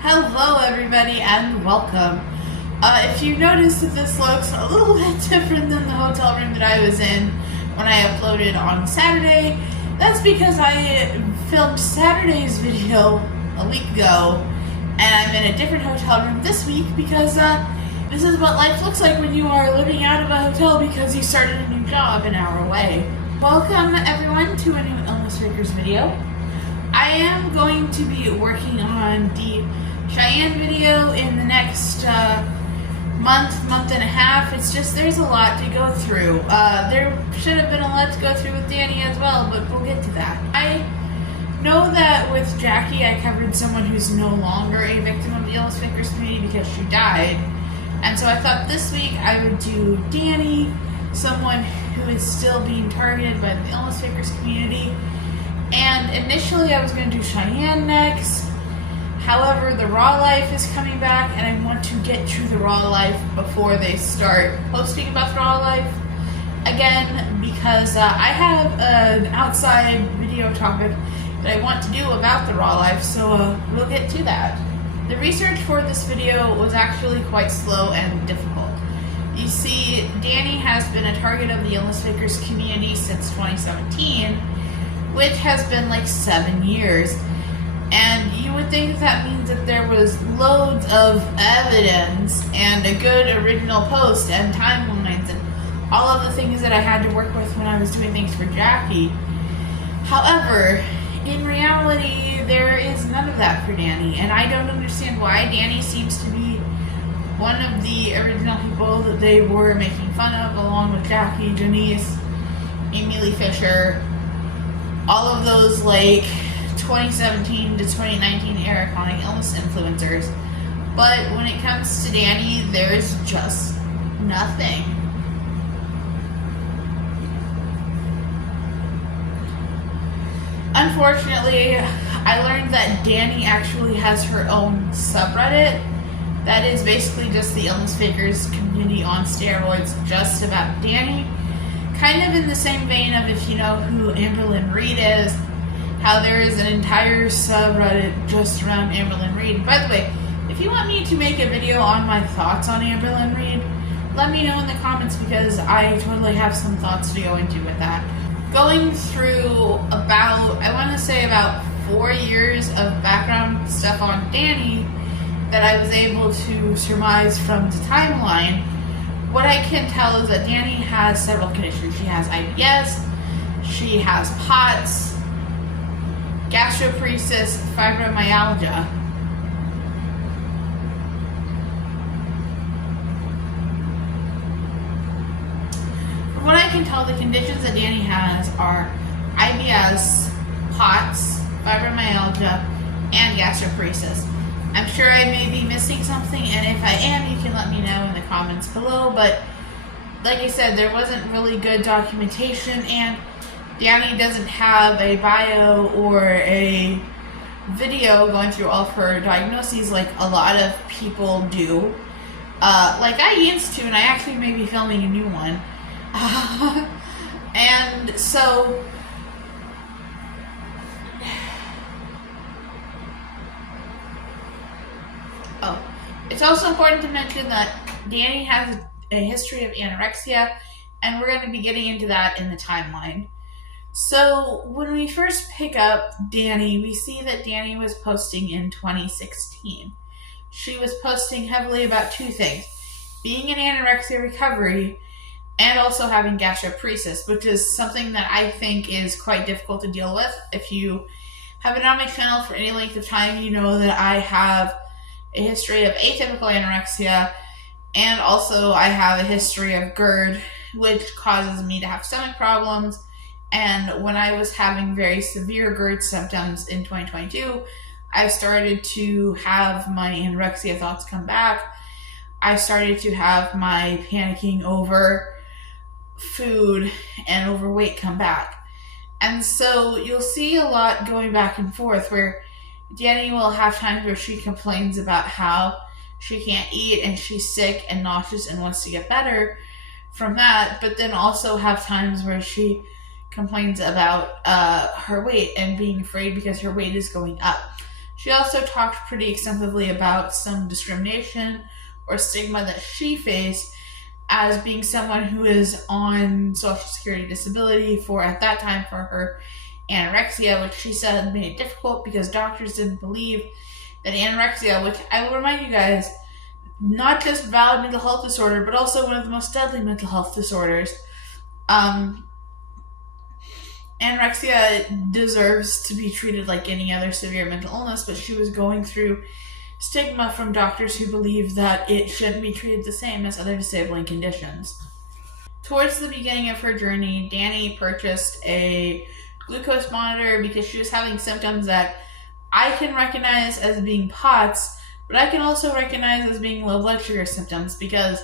Hello everybody and welcome. If you notice that this looks a little bit different than the hotel room that I was in when I uploaded on Saturday, that's because I filmed Saturday's video a week ago and I'm in a different hotel room this week because this is what life looks like when you are living out of a hotel because you started a new job an hour away. Welcome everyone to a new IllnessFakers video. I am going to be working on the Cheyenne video in the next month and a half. It's just there's a lot to go through. There should have been a lot to go through with Dani as well, but we'll get to that. I know that with Jackie I covered someone who's no longer a victim of the IllnessFakers community because she died. And so I thought this week I would do Dani, someone who is still being targeted by the IllnessFakers community. And initially I was going to do Cheyenne next. However, the raw life is coming back and I want to get to the raw life before they start posting about the raw life again because I have an outside video topic that I want to do about the raw life, so we'll get to that. The research for this video was actually quite slow and difficult. You see, Dani has been a target of the IllnessFakers community since 2017, which has been like 7 years. And you would think that means that there was loads of evidence and a good original post and timelines and all of the things that I had to work with when I was doing things for Jackie. However, in reality, there is none of that for Dani, and I don't understand why. Dani seems to be one of the original people that they were making fun of, along with Jackie, Denise, Emily Fisher, all of those like 2017 to 2019 era chronic illness influencers. But when it comes to Dani, there's just nothing. Unfortunately, I learned that Dani actually has her own subreddit that is basically just the IllnessFakers community on steroids, just about Dani. Kind of in the same vein of if you know who Amberlynn Reed is, how there is an entire subreddit just around Amberlynn Reed. By the way, if you want me to make a video on my thoughts on Amberlynn Reed, let me know in the comments because I totally have some thoughts to go into with that. Going through about, I want to say about 4 years of background stuff on Dani that I was able to surmise from the timeline, what I can tell is that Dani has several conditions. She has IBS, she has POTS, gastroparesis, fibromyalgia. From what I can tell, the conditions that Dani has are IBS, POTS, fibromyalgia, and gastroparesis. I'm sure I may be missing something, and if I am, you can let me know in the comments below, but like I said, there wasn't really good documentation, and Dani doesn't have a bio or a video going through all of her diagnoses like a lot of people do. Like I used to, and I actually may be filming a new one. And so it's also important to mention that Dani has a history of anorexia, and we're going to be getting into that in the timeline. So when we first pick up Dani, we see that Dani was posting in 2016. She was posting heavily about two things: being in anorexia recovery and also having gastroparesis, which is something that I think is quite difficult to deal with. If you have been on my channel for any length of time, you know that I have a history of atypical anorexia, and also I have a history of GERD, which causes me to have stomach problems. And when I was having very severe GERD symptoms in 2022, I started to have my anorexia thoughts come back. I started to have my panicking over food and overweight come back. And so you'll see a lot going back and forth where Dani will have times where she complains about how she can't eat and she's sick and nauseous and wants to get better from that, but then also have times where she complains about her weight and being afraid because her weight is going up. She also talked pretty extensively about some discrimination or stigma that she faced as being someone who is on Social Security disability for, at that time, for her anorexia, which she said made it difficult because doctors didn't believe that anorexia, which I will remind you guys, not just valid mental health disorder, but also one of the most deadly mental health disorders. Anorexia deserves to be treated like any other severe mental illness, but she was going through stigma from doctors who believe that it shouldn't be treated the same as other disabling conditions. Towards the beginning of her journey, Dani purchased a glucose monitor because she was having symptoms that I can recognize as being POTS, but I can also recognize as being low blood sugar symptoms because,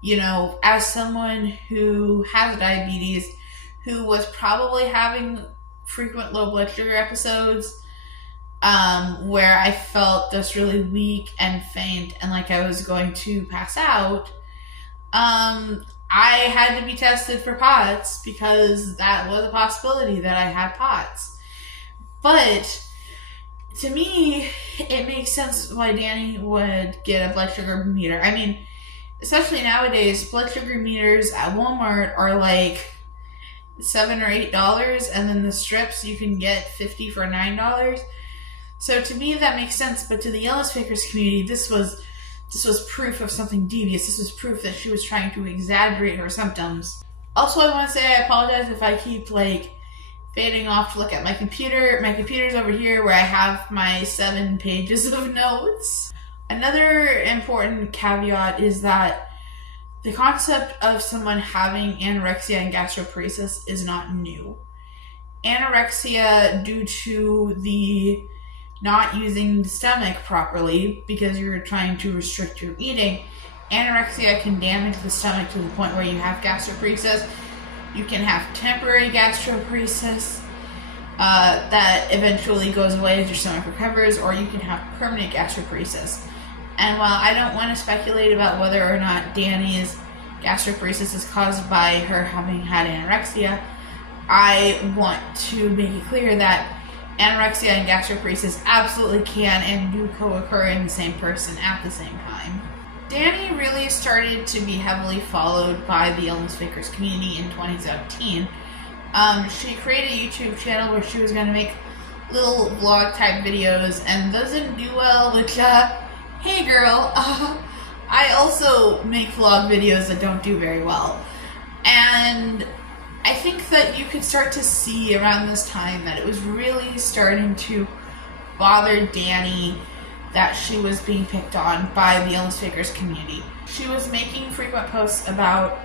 you know, as someone who has diabetes, who was probably having frequent low blood sugar episodes, where I felt just really weak and faint and like I was going to pass out, I had to be tested for POTS because that was a possibility that I had POTS. But to me, it makes sense why Dani would get a blood sugar meter. I mean, especially nowadays, blood sugar meters at Walmart are like $7 or $8, and then the strips you can get 50 for $9. So to me that makes sense, but to the IllnessFakers community, this was proof of something devious. This was proof that she was trying to exaggerate her symptoms. Also, I want to say I apologize if I keep like fading off to look at my computer. My computer's over here where I have my 7 pages of notes. Another important caveat is that the concept of someone having anorexia and gastroparesis is not new. Anorexia, due to the not using the stomach properly because you're trying to restrict your eating, anorexia can damage the stomach to the point where you have gastroparesis. You can have temporary gastroparesis that eventually goes away as your stomach recovers, or you can have permanent gastroparesis. And while I don't want to speculate about whether or not Dani's gastroparesis is caused by her having had anorexia, I want to make it clear that anorexia and gastroparesis absolutely can and do co-occur in the same person at the same time. Dani really started to be heavily followed by the IllnessFakers community in 2017. She created a YouTube channel where she was going to make little vlog type videos, and those didn't do well, which, hey girl, I also make vlog videos that don't do very well. And I think that you could start to see around this time that it was really starting to bother Dani that she was being picked on by the IllnessFakers community. She was making frequent posts about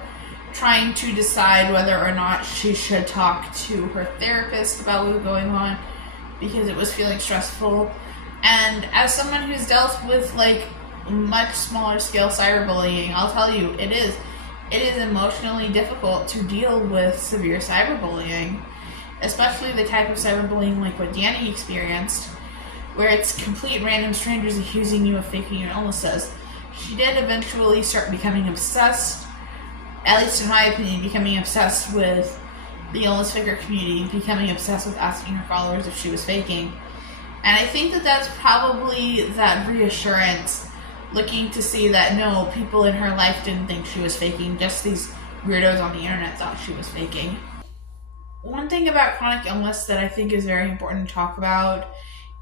trying to decide whether or not she should talk to her therapist about what was going on because it was feeling stressful. And as someone who's dealt with like much smaller scale cyberbullying, I'll tell you, it is emotionally difficult to deal with severe cyberbullying, especially the type of cyberbullying like what Dani experienced, where it's complete random strangers accusing you of faking your illnesses. She did eventually start becoming obsessed, at least in my opinion, becoming obsessed with the IllnessFaker community, becoming obsessed with asking her followers if she was faking. And I think that that's probably that reassurance, looking to see that no, people in her life didn't think she was faking, just these weirdos on the internet thought she was faking. One thing about chronic illness that I think is very important to talk about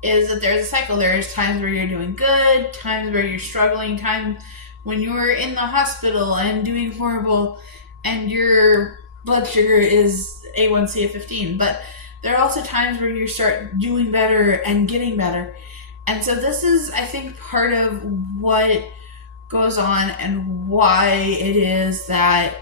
is that there's a cycle. There's times where you're doing good, times where you're struggling, times when you're in the hospital and doing horrible and your blood sugar is A1C of 15. But there are also times where you start doing better and getting better. And so this is, I think, part of what goes on and why it is that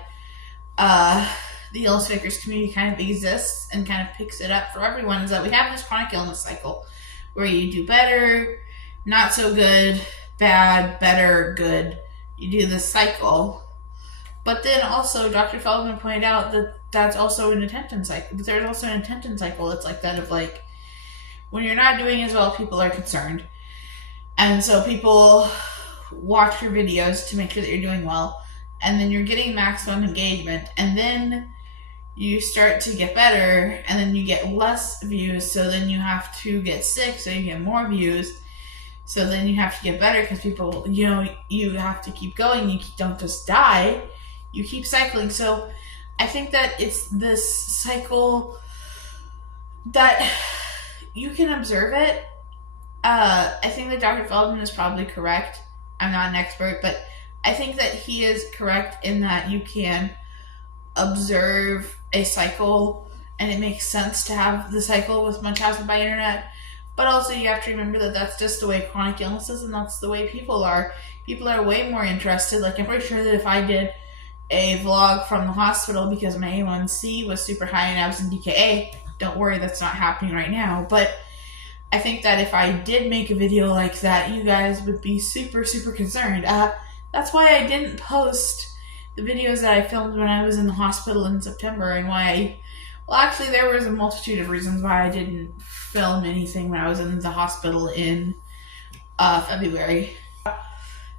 the IllnessFakers community kind of exists and kind of picks it up for everyone, is that we have this chronic illness cycle where you do better, not so good, bad, better, good. You do this cycle. But then also, Dr. Feldman pointed out that that's also an attention cycle. But there's also an attention cycle that's like that of like, when you're not doing as well, people are concerned. And so people watch your videos to make sure that you're doing well. And then you're getting maximum engagement. And then you start to get better, and then you get less views, so then you have to get sick, so you get more views. So then you have to get better because people, you have to keep going. You don't just die. You keep cycling. So I think that it's this cycle that you can observe it. I think that Dr. Feldman is probably correct. I'm not an expert, but I think that he is correct in that you can observe a cycle, and it makes sense to have the cycle with Munchausen by internet. But also you have to remember that that's just the way chronic illnesses, and that's the way people are. People are way more interested. Like, I'm pretty sure that if I did a vlog from the hospital because my A1C was super high and I was in DKA, don't worry, that's not happening right now. But I think that if I did make a video like that, you guys would be super, super concerned. That's why I didn't post the videos that I filmed when I was in the hospital in September, and why well, actually, there was a multitude of reasons why I didn't film anything when I was in the hospital in February.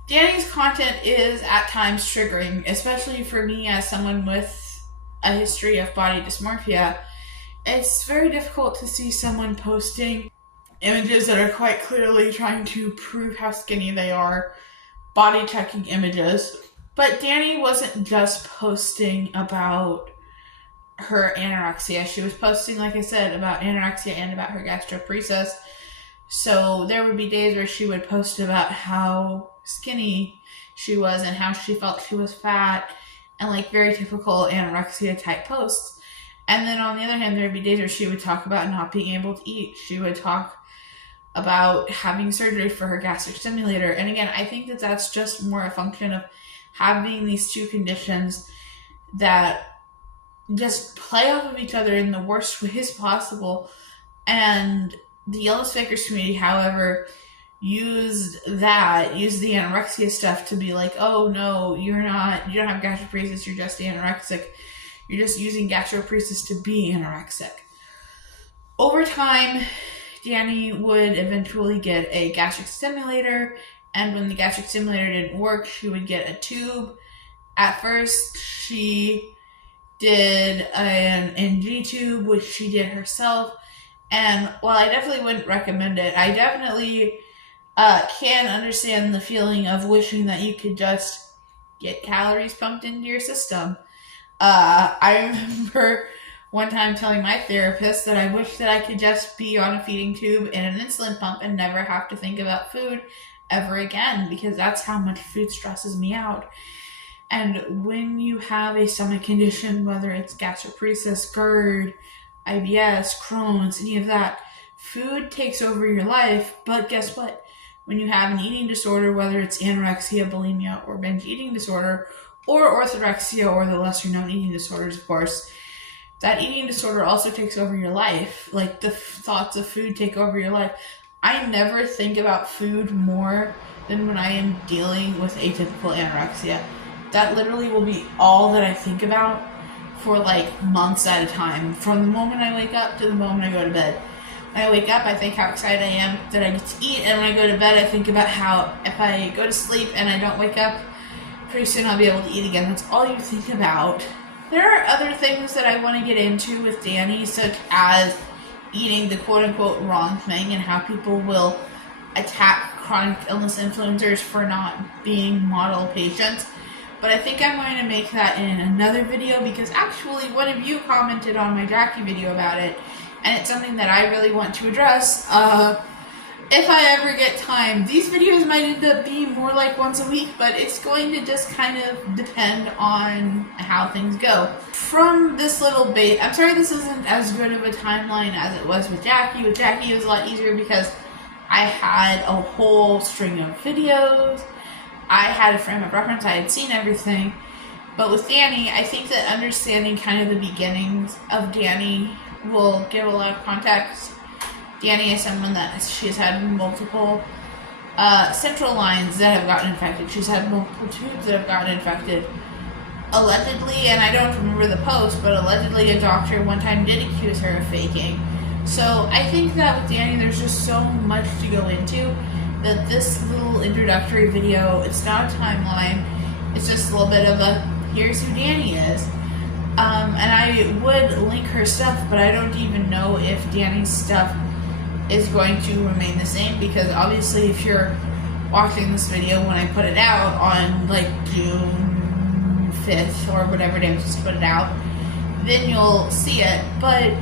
Dani's content is at times triggering, especially for me as someone with a history of body dysmorphia. It's very difficult to see someone posting images that are quite clearly trying to prove how skinny they are, body checking images. But Dani wasn't just posting about her anorexia. She was posting, like I said, about anorexia and about her gastroparesis. So there would be days where she would post about how skinny she was and how she felt she was fat, and like very typical anorexia type posts. And then on the other hand, there would be days where she would talk about not being able to eat. She would talk about having surgery for her gastric stimulator. And again, I think that that's just more a function of having these two conditions that just play off of each other in the worst ways possible. And the IllnessFakers community, however, used the anorexia stuff to be like, oh no, you don't have gastroparesis, you're just anorexic. You're just using gastroparesis to be anorexic. Over time, Dani would eventually get a gastric stimulator, and when the gastric stimulator didn't work, she would get a tube. At first, she did an NG tube, which she did herself, and while I definitely wouldn't recommend it, I definitely can understand the feeling of wishing that you could just get calories pumped into your system. I remember one time telling my therapist that I wish that I could just be on a feeding tube and an insulin pump and never have to think about food ever again, because that's how much food stresses me out. And when you have a stomach condition, whether it's gastroparesis, GERD, IBS, Crohn's, any of that, food takes over your life. But guess what? When you have an eating disorder, whether it's anorexia, bulimia, or binge eating disorder, or orthorexia, or the lesser known eating disorders, of course, that eating disorder also takes over your life. Like, the thoughts of food take over your life. I never think about food more than when I am dealing with atypical anorexia. That literally will be all that I think about for like months at a time, from the moment I wake up to the moment I go to bed. When I wake up, I think how excited I am that I get to eat, and when I go to bed, I think about how if I go to sleep and I don't wake up, pretty soon I'll be able to eat again. That's all you think about. There are other things that I want to get into with Dani, such as eating the quote-unquote wrong thing and how people will attack chronic illness influencers for not being model patients. But I think I'm going to make that in another video, because actually one of you commented on my Jackie video about it, and it's something that I really want to address if I ever get time. These videos might end up being more like once a week, but it's going to just kind of depend on how things go. From this little bait, I'm sorry this isn't as good of a timeline as it was with Jackie. With Jackie, it was a lot easier because I had a whole string of videos. I had a frame of reference, I had seen everything. But with Dani, I think that understanding kind of the beginnings of Dani will give a lot of context. Dani is someone that she's had multiple central lines that have gotten infected. She's had multiple tubes that have gotten infected. Allegedly, and I don't remember the post, but allegedly a doctor one time did accuse her of faking. So I think that with Dani, there's just so much to go into that this little introductory video, it's not a timeline, it's just a little bit of a, here's who Dani is. And I would link her stuff, but I don't even know if Dani's stuff is going to remain the same, because obviously if you're watching this video when I put it out on like June 5th or whatever day I just put it out, then you'll see it. But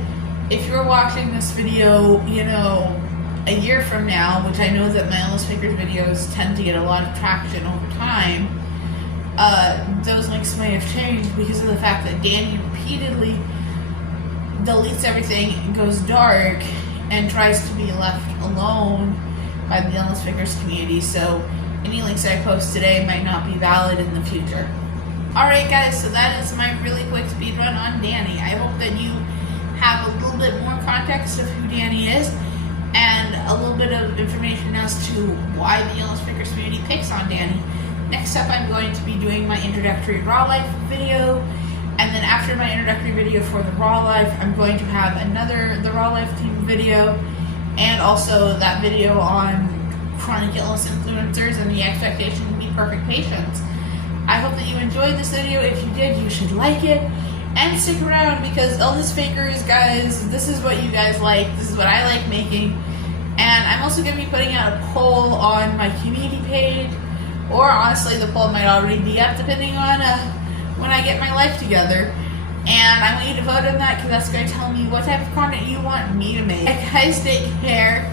if you're watching this video, you know, a year from now, which I know that my IllnessFakers videos tend to get a lot of traction over time, those links may have changed because of the fact that Dani repeatedly deletes everything and goes dark and tries to be left alone by the IllnessFakers community. So any links I post today might not be valid in the future. Alright guys, so that is my really quick speed run on Dani. I hope that you have a little bit more context of who Dani is and a little bit of information as to why the IllnessFakers community picks on Dani. Next up, I'm going to be doing my introductory Raw Life video, and then after my introductory video for the Raw Life, I'm going to have the Raw Life team video, and also that video on chronic illness influencers and the expectation to be perfect patients. I hope that you enjoyed this video. If you did, you should like it and stick around, because IllnessFakers, guys, this is what you guys like. This is what I like making. And I'm also going to be putting out a poll on my community page, or honestly, the poll might already be up depending on when I get my life together. And I want you to vote on that, because that's going to tell me what type of content you want me to make. Guys, take care.